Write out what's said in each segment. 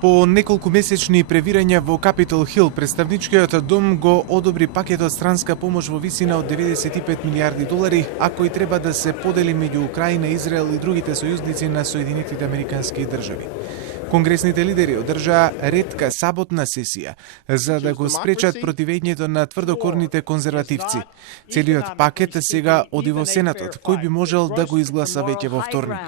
По неколку месечни превирања во Капитол Хил, представничкиот дом го одобри пакетот странска помош во висина од 95 милиарди долари, а кој треба да се подели меѓу Украина, Израел и другите сојузници на Соединетите Американски држави. Конгресните лидери одржаа ретка саботна сесија за да го спречат противењето на тврдокорните конзервативци. Целиот пакет сега оди во Сенатот, кој би можел да го изгласа веќе во вторник.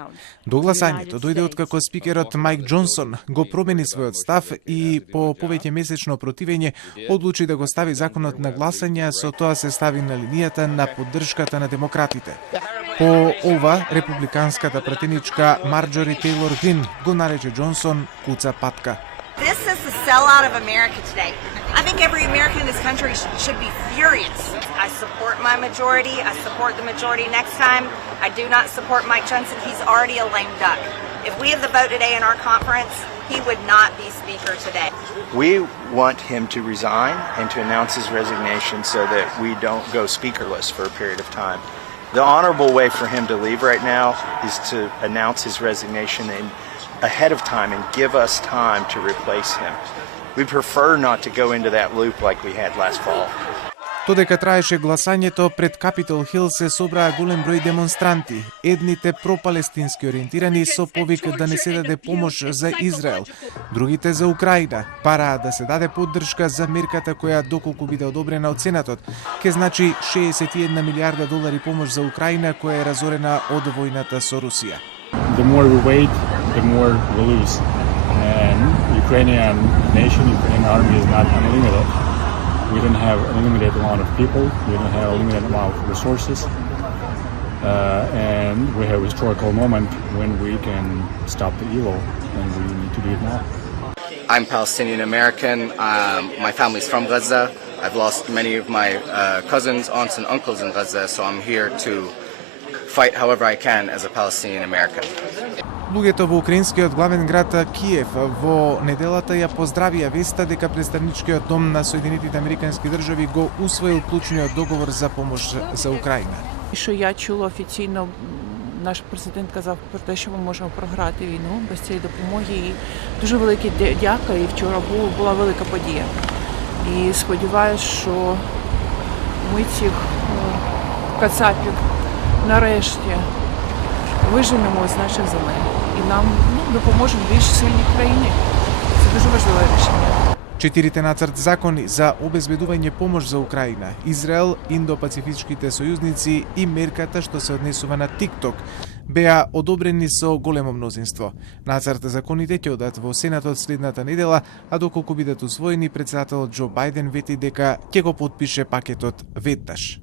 До гласањето дојде откако спикерот Майк Џонсон го промени својот став и по повеќе месечно противење одлучи да го стави законот на гласање, со тоа се стави на линијата на поддршката на демократите. По ова, републиканската пратеничка Марджори Тейлор Грин го нарече Џонсон куца патка. This is the sellout of America today. I think every American in this country should be furious. I support my majority. I support the majority next time. I do not support Mike Johnson. He's already a lame duck. If we have the vote today in our conference, he would not be speaker today. We want him to resign and to announce his resignation so that we don't go speakerless for a period of time. The honorable way for him to leave right now is to announce his resignation and ahead of time and give us time to replace him. We prefer not to go into that loop like we had last fall. Додека траеше гласањето, пред Капитол Хил се собраа голем број демонстранти, едните пропалестински ориентирани со повик да не се даде помош за Израел, другите за Украина, бараа да се даде поддршка за мерката која доколку биде одобрена од Сенатот, ке значи 61 милиарда долари помош за Украина која е разорена од војната со Русија. The more we wait, the more we lose. And Ukrainian nation, Ukrainian army is not unlimited. We don't have a limited amount of people. We don't have a limited amount of resources. And we have a historical moment when we can stop the evil, and we need to do it now. I'm Palestinian American. My family's from Gaza. I've lost many of my cousins, aunts, and uncles in Gaza, so I'm here to fight however I can as a Palestinian American. Луѓето во украинскиот главен град Киев во неделата ја поздравија веста дека представничкиот дом на Соединетите Американски држави го усвоил клучниот договор за помош за Україна. Що я чула офіційно, наш президент казав про те, що ми можемо програти війну без цієї допомоги. І дуже велике дяка, і вчора була велика подія. І сподіваюся, що ми цих кацапів нарешті виженемо з наших земель. І нам допоможуть більш сильній країні. Це дуже важливе рішення. Четирите нацрт закони за обезбедување помош за Украина, Израел, Индо-Пацифичките сојузници и мерката што се однесува на TikTok беа одобрени со големо мнозинство. Нацрт законите ќе одат во Сенатот следната недела, а доколку бидат усвоени, претседателот Џо Бајден вети дека ќе го потпише пакетот веднаш.